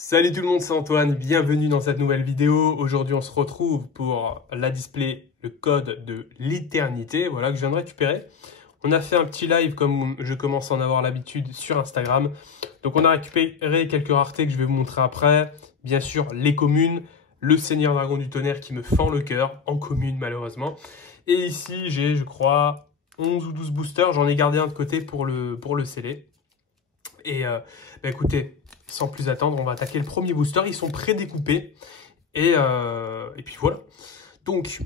Salut tout le monde, c'est Antoine, bienvenue dans cette nouvelle vidéo. Aujourd'hui on se retrouve pour la display, le code de l'éternité, voilà, que je viens de récupérer. On a fait un petit live comme je commence à en avoir l'habitude sur Instagram. Donc on a récupéré quelques raretés que je vais vous montrer après. Bien sûr les communes, le Seigneur Dragon du Tonnerre qui me fend le cœur, en commune malheureusement. Et ici j'ai je crois 11 ou 12 boosters, j'en ai gardé un de côté pour le sceller. Et écoutez, sans plus attendre, on va attaquer le premier booster. Ils sont pré-découpés. Et puis voilà. Donc,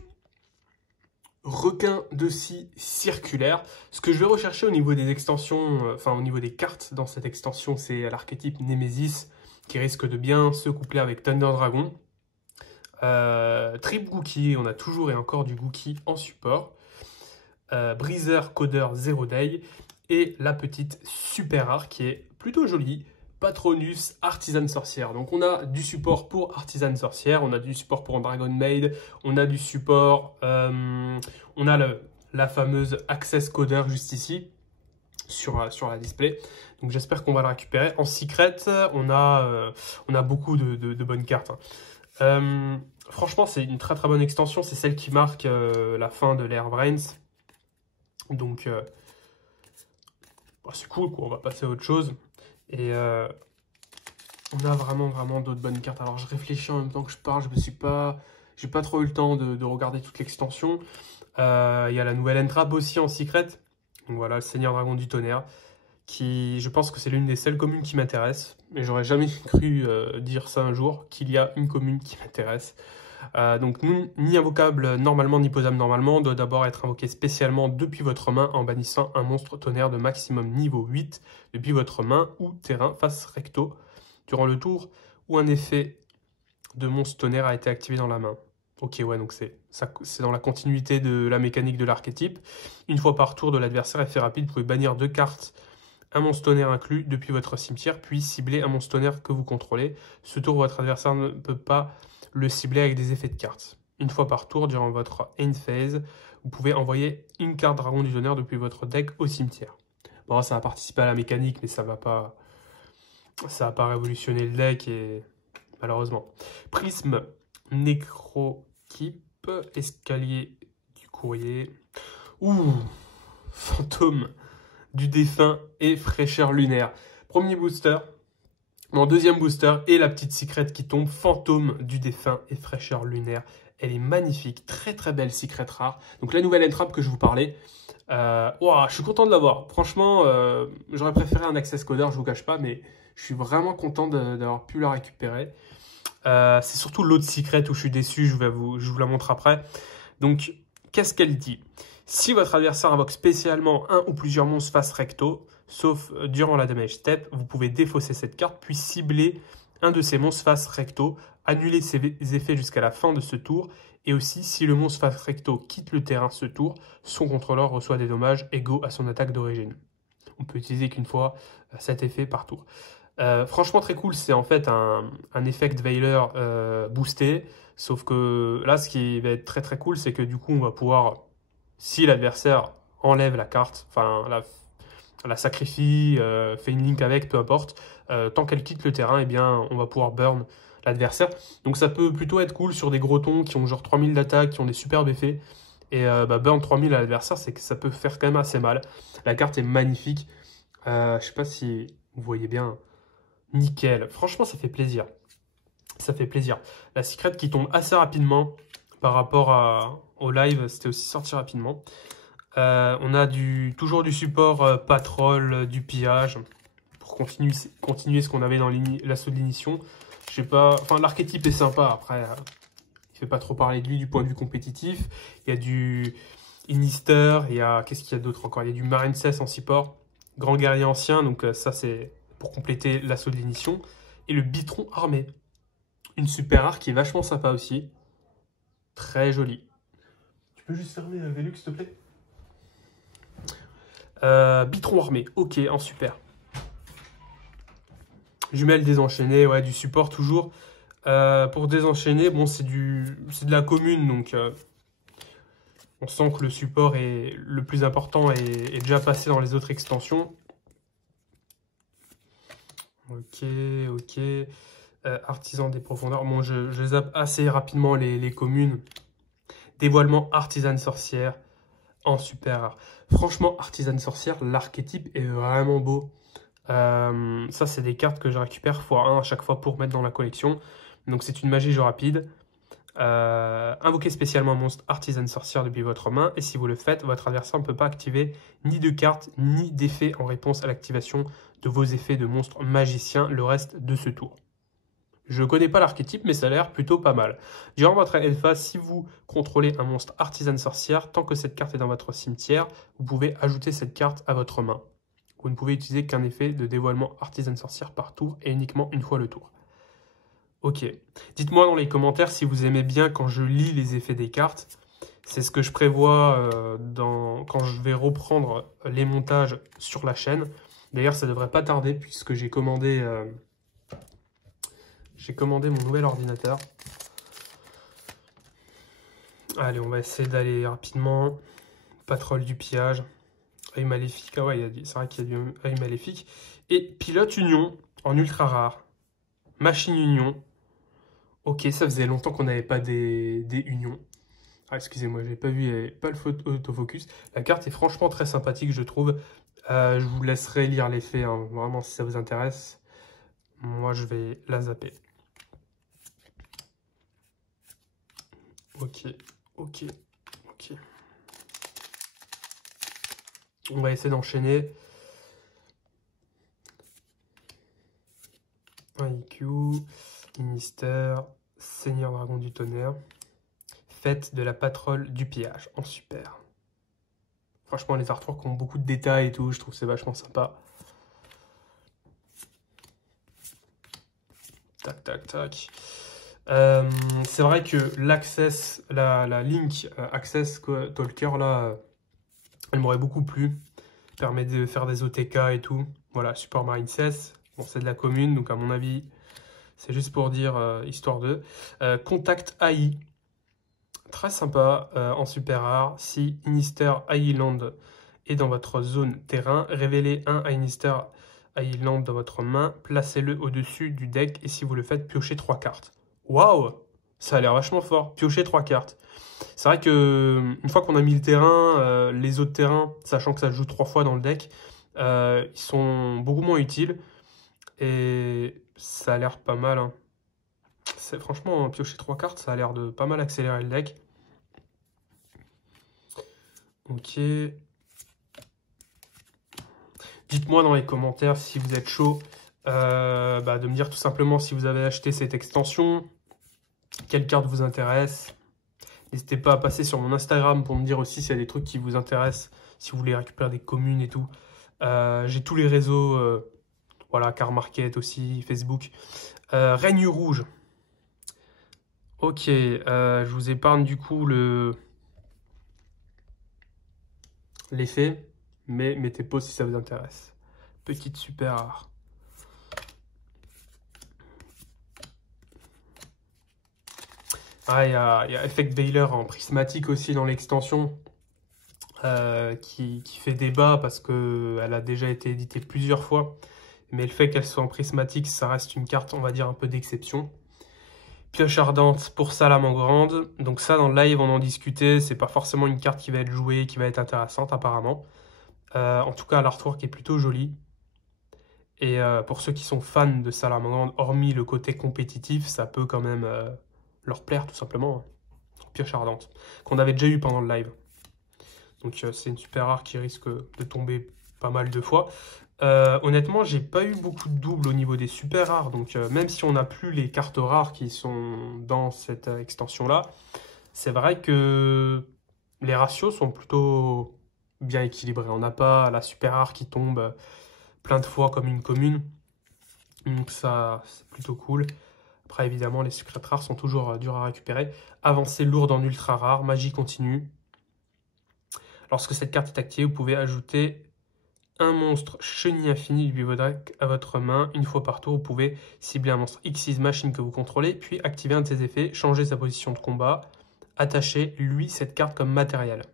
requin de scie circulaire. Ce que je vais rechercher au niveau des extensions, enfin au niveau des cartes dans cette extension, c'est l'archétype Nemesis qui risque de bien se coupler avec Thunder Dragon. Trip Gookie, on a toujours et encore du Gookie en support. Breezer Codeur Zero Day. Et la petite super rare qui est plutôt jolie, Patronus Artisan Sorcière. Donc on a du support pour Artisan Sorcière, on a du support pour Dragon Maid, on a du support, on a la fameuse Access Coder juste ici sur la display. Donc j'espère qu'on va la récupérer. En secret, on a beaucoup de bonnes cartes. Franchement, c'est une très très bonne extension. C'est celle qui marque la fin de l'ère Brains. Donc c'est cool, quoi. On va passer à autre chose. Et on a vraiment d'autres bonnes cartes. Alors je réfléchis en même temps que je parle. J'ai pas trop eu le temps de regarder toute l'extension. Il y a la nouvelle entrap aussi en secret. Donc voilà, le Seigneur Dragon du Tonnerre. Qui, je pense que c'est l'une des seules communes qui m'intéresse. Mais j'aurais jamais cru dire ça un jour, qu'il y a une commune qui m'intéresse. Donc ni invocable normalement ni posable normalement doit d'abord être invoqué spécialement depuis votre main en bannissant un monstre tonnerre de maximum niveau 8 depuis votre main ou terrain face recto durant le tour où un effet de monstre tonnerre a été activé dans la main. Ok, ouais, donc c'est dans la continuité de la mécanique de l'archétype. Une fois par tour de l'adversaire, effet rapide, vous pouvez bannir 2 cartes, un monstre tonnerre inclus, depuis votre cimetière, puis cibler un monstre tonnerre que vous contrôlez. Ce tour, votre adversaire ne peut pas le cibler avec des effets de cartes. Une fois par tour, durant votre end phase, vous pouvez envoyer une carte Dragon du Tonnerre depuis votre deck au cimetière. Bon, ça va participer à la mécanique, mais ça va pas révolutionner le deck, et malheureusement. Prisme Nécrokeep, escalier du courrier. Ouh, fantôme du défunt et fraîcheur lunaire. Premier booster. Mon deuxième booster et la petite secret qui tombe, fantôme du défunt et fraîcheur lunaire. Elle est magnifique, très très belle secret rare. Donc la nouvelle entrap que je vous parlais. Wow, je suis content de l'avoir. Franchement, j'aurais préféré un access coder, je vous cache pas, mais je suis vraiment content d'avoir pu la récupérer. C'est surtout l'autre secret où je suis déçu, je vous la montre après. Donc, qu'est-ce qu'elle dit? Si votre adversaire invoque spécialement un ou plusieurs monstres face recto, sauf durant la damage step, vous pouvez défausser cette carte, puis cibler un de ces monstres face recto, annuler ses effets jusqu'à la fin de ce tour, et aussi si le monstre face recto quitte le terrain ce tour, son contrôleur reçoit des dommages égaux à son attaque d'origine. On peut utiliser qu'une fois cet effet par tour. Franchement très cool, c'est en fait un effect Veiler boosté, sauf que là ce qui va être très très cool, c'est que du coup on va pouvoir, si l'adversaire enlève la carte, enfin la sacrifie, fait une link avec, peu importe, tant qu'elle quitte le terrain, eh bien on va pouvoir burn l'adversaire. Donc ça peut plutôt être cool sur des gros tons qui ont genre 3000 d'attaque, qui ont des superbes effets. Et burn 3000 à l'adversaire, c'est que ça peut faire quand même assez mal. La carte est magnifique. Je sais pas si vous voyez bien. Nickel. Franchement, ça fait plaisir. Ça fait plaisir. La secret qui tombe assez rapidement par rapport au live, c'était aussi sorti rapidement. On a toujours du support patrol, du pillage pour continuer ce qu'on avait dans l'assaut de l'initiation. Je sais pas, enfin l'archétype est sympa, après il fait pas trop parler de lui du point de vue compétitif. Il y a du Inister, qu'est-ce qu'il y a d'autre encore? Il y a du Marincess en support, Grand Guerrier Ancien, donc ça c'est pour compléter l'assaut de l'initiation. Et le Bitron Armé, une super rare qui est vachement sympa aussi, très jolie. Tu peux juste fermer Velux s'il te plaît? Bitron Armé, ok, en super. Jumelles désenchaînées, ouais, du support toujours. Pour désenchaîner, bon, c'est de la commune, donc on sent que le support est le plus important est déjà passé dans les autres extensions. Ok, ok. artisan des profondeurs. Bon, je zappe assez rapidement les communes. Dévoilement artisane sorcière en super rare. Franchement, artisane sorcière, l'archétype est vraiment beau. Ça, c'est des cartes que je récupère x1 à chaque fois pour mettre dans la collection. Donc, c'est une magie jeu rapide. Invoquez spécialement un monstre artisane sorcière depuis votre main. Et si vous le faites, votre adversaire ne peut pas activer ni de cartes ni d'effets en réponse à l'activation de vos effets de monstre magicien le reste de ce tour. Je ne connais pas l'archétype, mais ça a l'air plutôt pas mal. Durant votre phase, si vous contrôlez un monstre artisane sorcière, tant que cette carte est dans votre cimetière, vous pouvez ajouter cette carte à votre main. Vous ne pouvez utiliser qu'un effet de dévoilement artisane sorcière par tour et uniquement une fois le tour. Ok. Dites-moi dans les commentaires si vous aimez bien quand je lis les effets des cartes. C'est ce que je prévois quand je vais reprendre les montages sur la chaîne. D'ailleurs, ça ne devrait pas tarder puisque j'ai commandé mon nouvel ordinateur. Allez, on va essayer d'aller rapidement. Patrol du pillage. Œil maléfique. Ah ouais, c'est vrai qu'il y a du œil maléfique. Et pilote union en ultra rare. Machine union. Ok, ça faisait longtemps qu'on n'avait pas des unions. Ah, excusez-moi, j'ai pas vu pas le autofocus. La carte est franchement très sympathique, je trouve. Je vous laisserai lire l'effet, hein, vraiment, si ça vous intéresse. Moi, je vais la zapper. Ok, ok, ok. On va essayer d'enchaîner. Un IQ, Ministère, Seigneur Dragon du Tonnerre. Fête de la Patrole du Pillage, en super. Franchement, les artworks ont beaucoup de détails et tout, je trouve que c'est vachement sympa. Tac, tac, tac. C'est vrai que l'Access, la Link Access Talker, là, elle m'aurait beaucoup plu. Permet de faire des OTK et tout. Voilà, Super Marine 16. Bon, c'est de la commune, donc à mon avis, c'est juste pour dire histoire de. Contact AI. Très sympa, en super rare. Si Inister Island est dans votre zone terrain, révélez un Inister Island dans votre main, placez-le au-dessus du deck et si vous le faites, piochez 3 cartes. Waouh! Ça a l'air vachement fort, piocher 3 cartes. C'est vrai que une fois qu'on a mis le terrain, les autres terrains, sachant que ça joue 3 fois dans le deck, ils sont beaucoup moins utiles. Et ça a l'air pas mal. Hein. Franchement, piocher 3 cartes, ça a l'air de pas mal accélérer le deck. Ok. Dites-moi dans les commentaires si vous êtes chaud de me dire tout simplement si vous avez acheté cette extension, quelle carte vous intéresse. N'hésitez pas à passer sur mon Instagram pour me dire aussi s'il y a des trucs qui vous intéressent, si vous voulez récupérer des communes et tout. J'ai tous les réseaux, voilà, Car Market aussi, Facebook. Règne rouge. Ok, je vous épargne du coup l'effet, mais mettez pause si ça vous intéresse. Petite super rare. Ah, il y a Effect Baylor en prismatique aussi dans l'extension qui fait débat parce qu'elle a déjà été éditée plusieurs fois. Mais le fait qu'elle soit en prismatique, ça reste une carte, on va dire, un peu d'exception. Pioche ardente pour Salamandre. Donc ça, dans le live, on en discutait. C'est pas forcément une carte qui va être jouée, qui va être intéressante apparemment. En tout cas, l'artwork est plutôt joli. Et pour ceux qui sont fans de Salamandre, hormis le côté compétitif, ça peut quand même leur plaire tout simplement. Pioche ardente, qu'on avait déjà eu pendant le live. Donc c'est une super rare qui risque de tomber pas mal de fois. Honnêtement, j'ai pas eu beaucoup de doubles au niveau des super rares. Donc même si on n'a plus les cartes rares qui sont dans cette extension-là, c'est vrai que les ratios sont plutôt bien équilibrés. On n'a pas la super rare qui tombe plein de fois comme une commune. Donc ça, c'est plutôt cool. Après, évidemment, les secrets rares sont toujours durs à récupérer. Avancée lourde en ultra rare, magie continue. Lorsque cette carte est activée, vous pouvez ajouter un monstre chenille infini du Bivodrac à votre main. Une fois par tour, vous pouvez cibler un monstre Xyz machine que vous contrôlez, puis activer un de ses effets, changer sa position de combat, attacher lui cette carte comme matériel.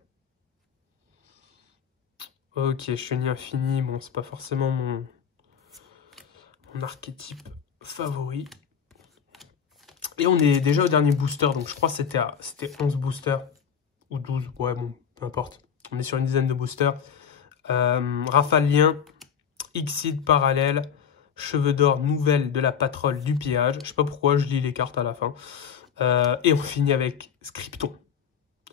Ok, chenille infini, bon, c'est pas forcément mon archétype favori. Et on est déjà au dernier booster, donc je crois que c'était 11 boosters, ou 12, ouais bon, peu importe. On est sur une dizaine de boosters. Rafalien, Xyz parallèle, Cheveux d'or, nouvelle de la patrouille du pillage. Je sais pas pourquoi, je lis les cartes à la fin. Et on finit avec Scripton,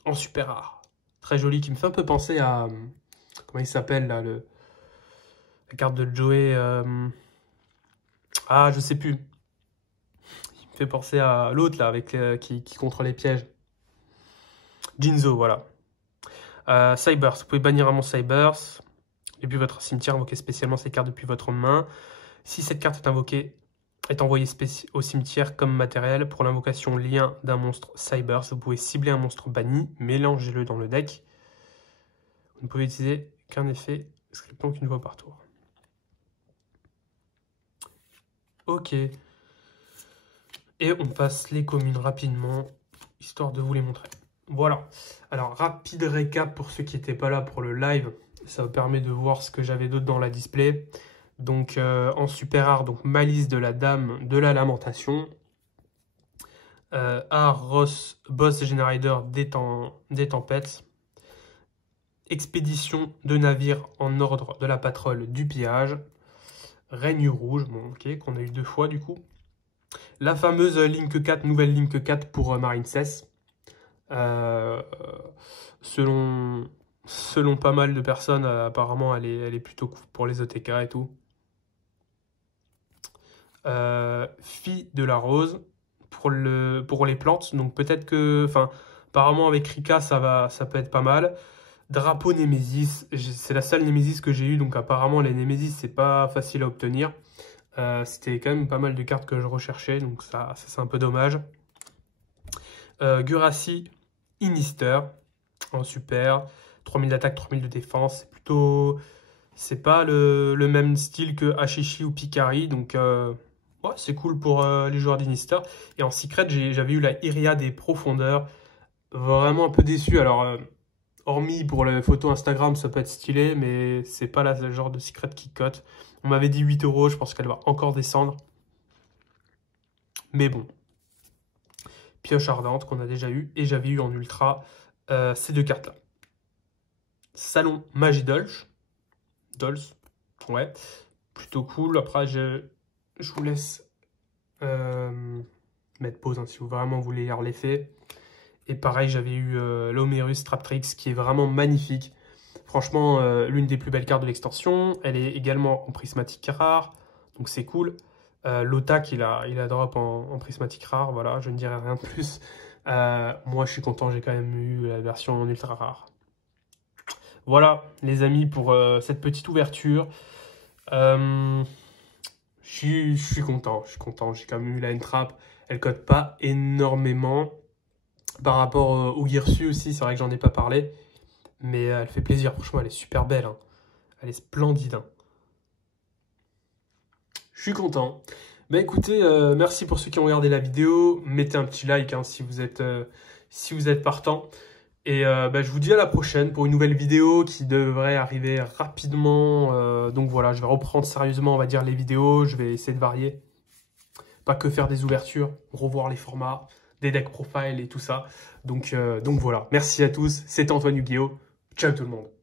en super rare. Très joli, qui me fait un peu penser à... Comment il s'appelle là, la carte de Joey... Ah, je sais plus. Il me fait penser à l'autre là, avec qui contre les pièges. Jinzo, voilà. Cybers, vous pouvez bannir un monstre Cybers. Depuis votre cimetière, invoquez spécialement ces cartes depuis votre main. Si cette carte est invoquée, est envoyée au cimetière comme matériel pour l'invocation lien d'un monstre Cybers, vous pouvez cibler un monstre banni, mélangez-le dans le deck. Vous ne pouvez utiliser qu'un effet Scripton qu'une fois par tour. Ok. Et on passe les communes rapidement, histoire de vous les montrer. Voilà. Alors, rapide récap pour ceux qui n'étaient pas là pour le live. Ça vous permet de voir ce que j'avais d'autre dans la display. Donc, en super rare, donc Malice de la Dame de la Lamentation. Ross, Boss Generator des Tempêtes. Expédition de navires en ordre de la patrouille du pillage. Règne rouge, bon, ok, qu'on a eu 2 fois du coup. La fameuse Link 4, nouvelle Link 4 pour Marine 16. Selon pas mal de personnes, apparemment elle est plutôt cool pour les OTK et tout. Fille de la Rose pour les plantes, donc peut-être que, enfin, apparemment avec Rika ça peut être pas mal. Drapeau Némésis, c'est la seule Némésis que j'ai eue, donc apparemment les Némésis c'est pas facile à obtenir. C'était quand même pas mal de cartes que je recherchais, donc ça c'est un peu dommage. Gurasi Inister en super, 3000 d'attaque, 3000 de défense, c'est plutôt... C'est pas le même style que Hashishi ou Pikari, donc ouais, c'est cool pour les joueurs d'Inister. Et en secret, j'avais eu la Iria des profondeurs, vraiment un peu déçu. Alors, hormis pour les photos Instagram, ça peut être stylé, mais c'est pas le genre de secret qui cote. On m'avait dit 8 €, je pense qu'elle va encore descendre. Mais bon. Pioche ardente qu'on a déjà eu, et j'avais eu en ultra ces 2 cartes-là. Salon Magie Dolch. Ouais, plutôt cool. Après, je vous laisse mettre pause hein, si vous vraiment voulez lire l'effet. Et pareil, j'avais eu l'Homerus Traptrix qui est vraiment magnifique. Franchement, l'une des plus belles cartes de l'extension. Elle est également en prismatique rare, donc c'est cool. L'Otak, il a drop en prismatique rare, voilà, je ne dirai rien de plus. Moi, je suis content, j'ai quand même eu la version en ultra rare. Voilà, les amis, pour cette petite ouverture. Je suis content, j'ai quand même eu la N-Trap. Elle cote pas énormément. Par rapport au Girsu aussi, c'est vrai que j'en ai pas parlé. Mais elle fait plaisir, franchement, elle est super belle. Hein. Elle est splendide. Hein. Je suis content. Bah écoutez, merci pour ceux qui ont regardé la vidéo. Mettez un petit like hein, si vous êtes partant. Et bah, je vous dis à la prochaine pour une nouvelle vidéo qui devrait arriver rapidement. Donc voilà, je vais reprendre sérieusement, on va dire, les vidéos. Je vais essayer de varier. Pas que faire des ouvertures, revoir les formats, des deck profiles et tout ça. Donc voilà, merci à tous. C'était Antoine Yu-Gi-Oh! Ciao tout le monde.